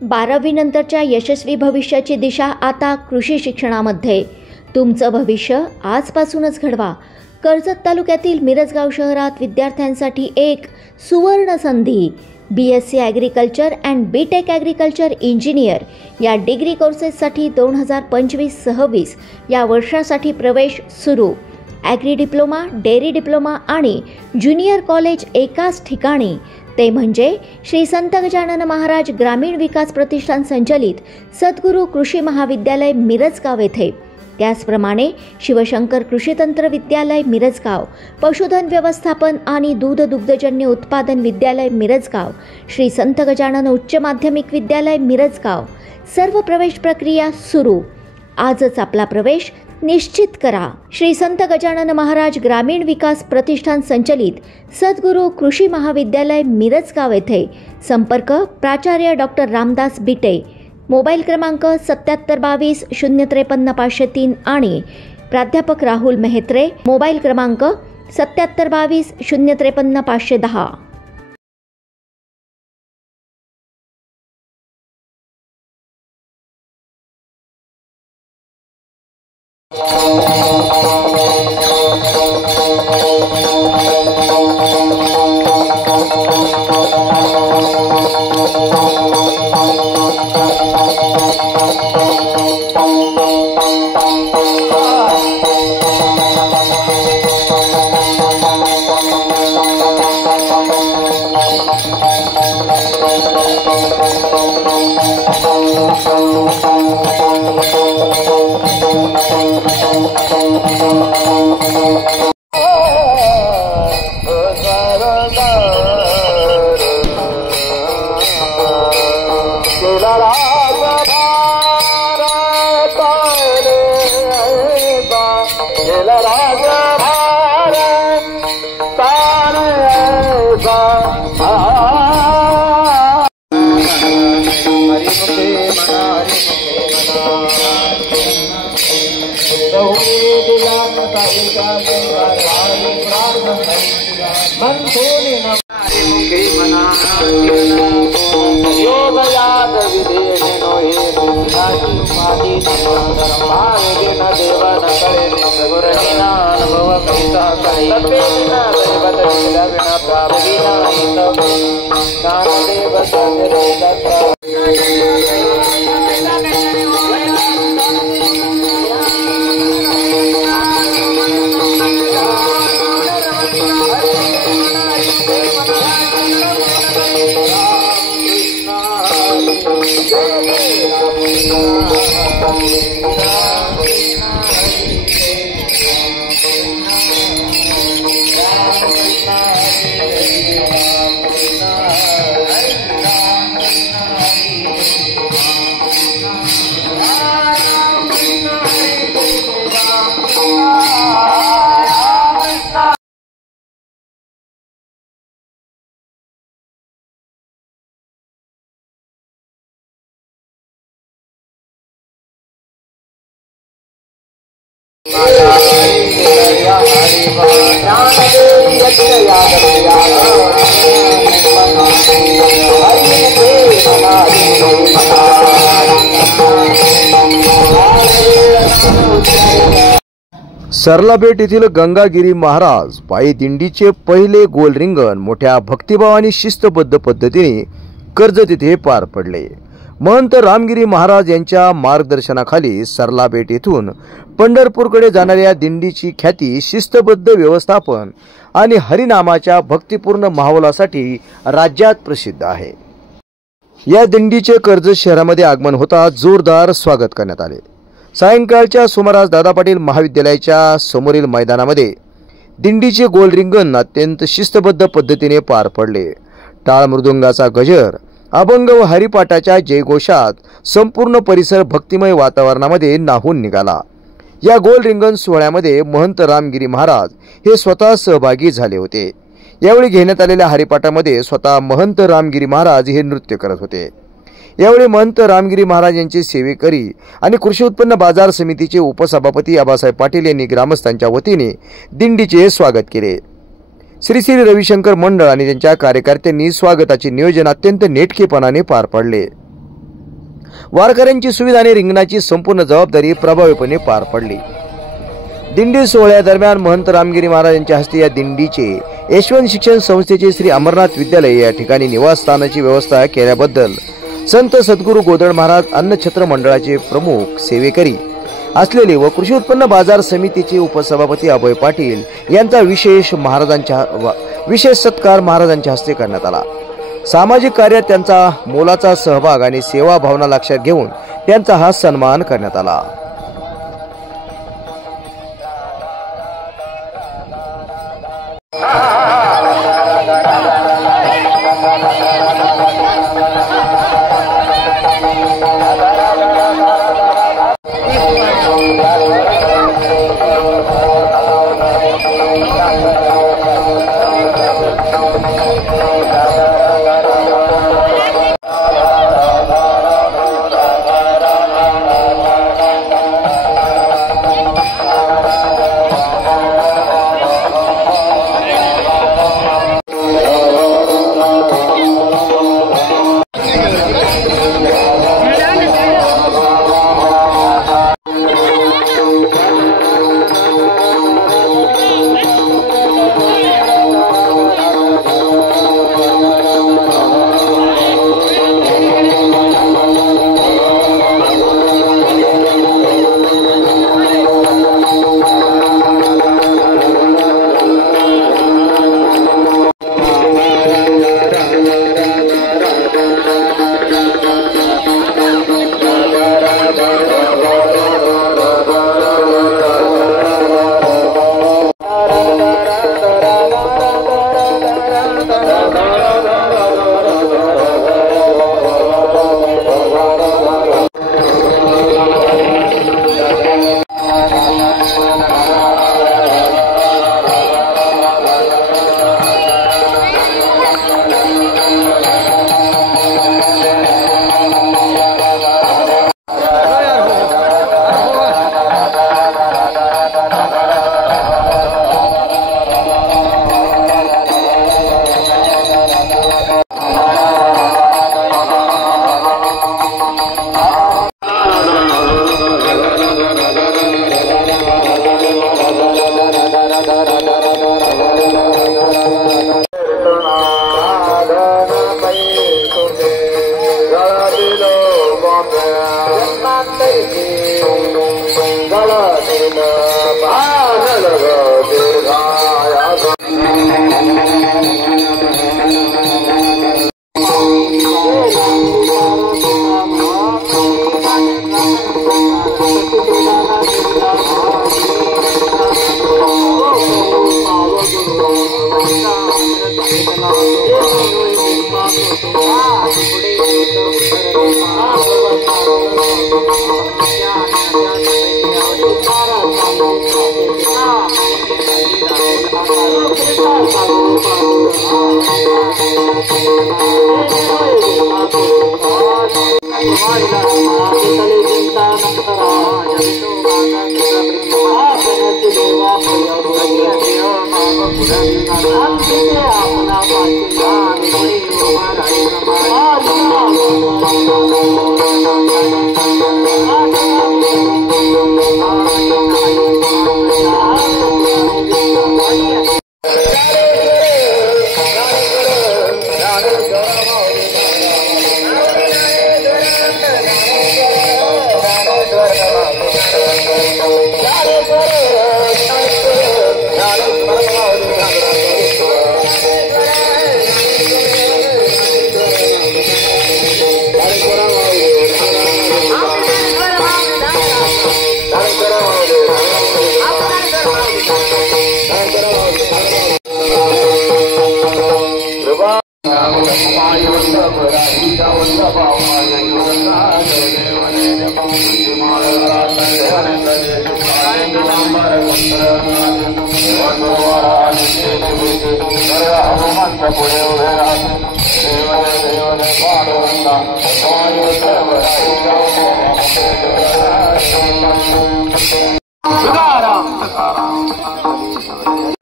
12वी नंतरच्या यशस्वी भविष्याची दिशा आता कृषी शिक्षणामध्ये। तुमचं भविष्य आजपासूनच घडवा। कर्जत तालुक्यातील मिरजगाव शहरात विद्यार्थ्यांसाठी एक सुवर्ण संधी। BSc agriculture and BTech agriculture engineer या डिग्री कोर्सेससाठी 2025-26 या वर्षासाठी प्रवेश सुरू। ॲग्री डिप्लोमा, डेअरी डिप्लोमा आणि ज्युनियर कॉलेज एकाच ठिकाणी, ते म्हणजे श्री संत गजानन महाराज ग्रामीण विकास प्रतिष्ठान संचलित सद्गुरू कृषी महाविद्यालय मिरजगाव येथे। त्याचप्रमाणे शिवशंकर कृषी तंत्र विद्यालय मिरजगाव, पशुधन व्यवस्थापन आणि दूध दुग्धजन्य उत्पादन विद्यालय मिरजगाव, श्री संत गजानन उच्च माध्यमिक विद्यालय मिरजगाव, सर्व प्रवेश प्रक्रिया सुरू। आजच आपला प्रवेश निश्चित करा। श्री संत गजानन महाराज ग्रामीण विकास प्रतिष्ठान संचलित सद्गुरू कृषी महाविद्यालय मिरजगाव येथे। संपर्क प्राचार्य डॉक्टर रामदास बिटे, मोबाईल क्रमांक 7722 053 503 आणि प्राध्यापक राहुल मेहत्रे, मोबाईल क्रमांक 7722 053 510। सरलाबेट येथील गंगागिरी महाराज पायी दिंडीचे पहिले गोल रिंगण मोठ्या भक्तिभाव आणि शिस्तबद्ध पद्धतीने कर्जत येथे पार पडले। महंत रामगिरी महाराज यांच्या मार्गदर्शनाखाली सरलाबेट येथून पंढरपूरकडे जाणाऱ्या दिंडीची ख्याती शिस्तबद्ध व्यवस्थापन आणि हरिनामाच्या भक्तिपूर्ण माहोलासाठी राज्यात प्रसिद्ध आहे। या दिंडीचे कर्जत शहरामध्ये आगमन होता जोरदार स्वागत करण्यात आले। सायंकाळच्या सुमारास दादा पाटील महाविद्यालयाच्या समोरील मैदानामध्ये दिंडीचे गोल रिंगण अत्यंत शिस्तबद्ध पद्धतीने पार पडले। टाळ मृदुंगाचा गजर, अभंग व हरिपाठाच्या जयघोषात संपूर्ण परिसर भक्तिमय वातावरणामध्ये न्हाऊन निघाला। या गोल रिंगण सोहळ्यामध्ये महंत रामगिरी महाराज हे स्वतः सहभागी झाले होते। यावेळी घेण्यात आलेल्या हरिपाठामध्ये स्वतः महंत रामगिरी महाराज हे नृत्य करत होते। यावेळी महंत रामगिरी महाराज यांचे सेवेकरी आणि कृषी उत्पन्न बाजार समितीचे उपसभापती आबासाहेब पाटील यांनी ग्रामस्थांच्या वतीने दिंडीचे स्वागत केले। श्री श्री रविशंकर मंडळ आणि त्यांच्या कार्यकर्त्यांनी स्वागताचे नियोजन अत्यंत नेटकेपणाने पार पाडले। वारकऱ्यांची सुविधा आणि रिंगणाची संपूर्ण जबाबदारी प्रभावीपणे पार पडली। दिंडी सोहळ्यादरम्यान महंत रामगिरी महाराज यांच्या हस्ते या दिंडीचे यशवंत शिक्षण संस्थेचे श्री अमरनाथ विद्यालय या ठिकाणी निवासस्थानाची व्यवस्था केल्याबद्दल संत सद्गुरू गोदड महाराज अन्नछत्र मंडळाचे प्रमुख सेवेकरी असलेले व कृषी उत्पन्न बाजार समितीचे उपसभापती अभय पाटील यांचा विशेष सत्कार महाराजांच्या हस्ते करण्यात आला। सामाजिक कार्यात त्यांचा मोलाचा सहभाग आणि सेवा भावना लक्षात घेऊन त्यांचा हा सन्मान करण्यात आला।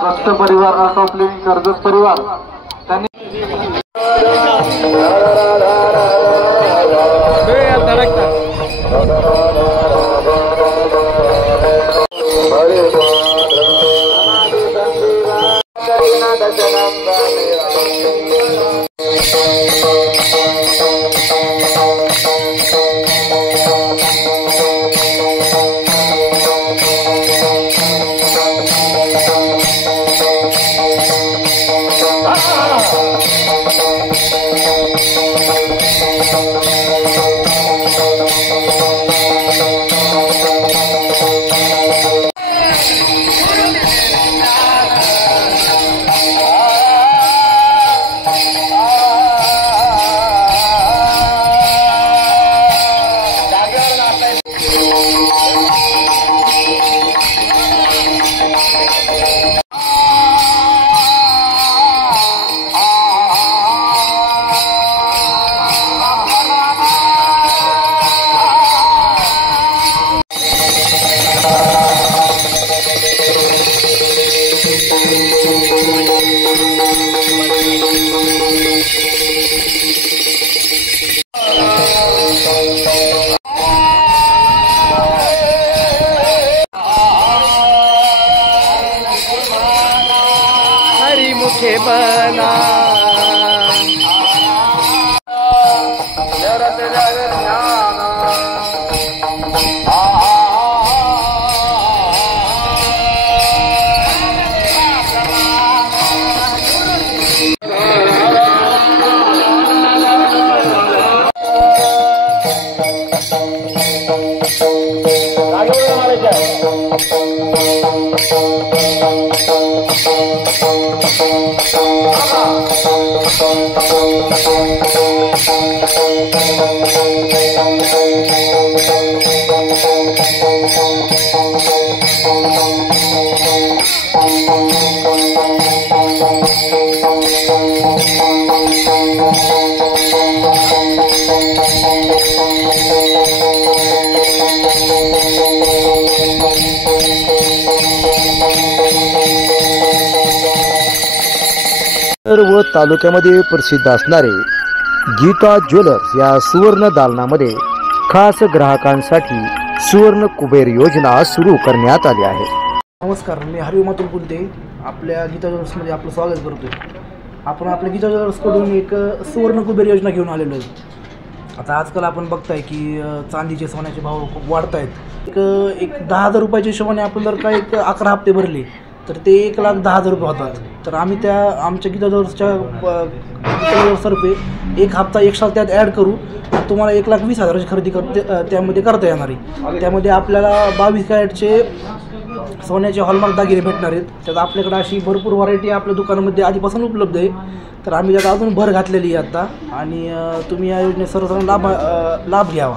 स्वस्त परिवार आटोपले कर्जत परिवार त्यांनी व तालुक्यामध्ये प्रसिद्ध असणारे गीता ज्वेलर्स या सुवर्ण दालनामध्ये खास ग्राहकांसाठी सुवर्ण कुबेर योजना सुरू करण्यात आली आहे. नमस्कार, मी हरिओमातून बोलते. आपल्या गीता ज्वेलर्समध्ये आपलं स्वागत करतोय. आपण आपल्या गीता ज्वेलर्सकडून एक सुवर्ण कुबेर योजना घेऊन आलेलो आहे. आता आजकाल आपण बघताय की चांदीचे सोन्याचे भाव खूप वाढत आहेत. एक 10,000 रुपयाच्या हिशोबाने आपण जर का एक 11 हप्ते भरले तर ते 1,10,000 रुपये होतात. तर आम्ही आमच्या गीता ज्वेलर्सतर्फे एक हप्ता एक्स्ट्रा त्यात ॲड करू आणि तुम्हाला 1,20,000ची खरेदी त्यामध्ये करता येणार आहे. त्यामध्ये आपल्याला 22 कॅरेटचे सोन्याचे हॉलमार्क दागिने भेटणार आहेत. त्यात आपल्याकडे अशी भरपूर व्हरायटी आपल्या दुकानामध्ये आधीपासून उपलब्ध आहे. तर आम्ही त्यात अजून भर घातलेली आहे आता, आणि तुम्ही या योजनेत सर्वजण लाभ घ्यावा.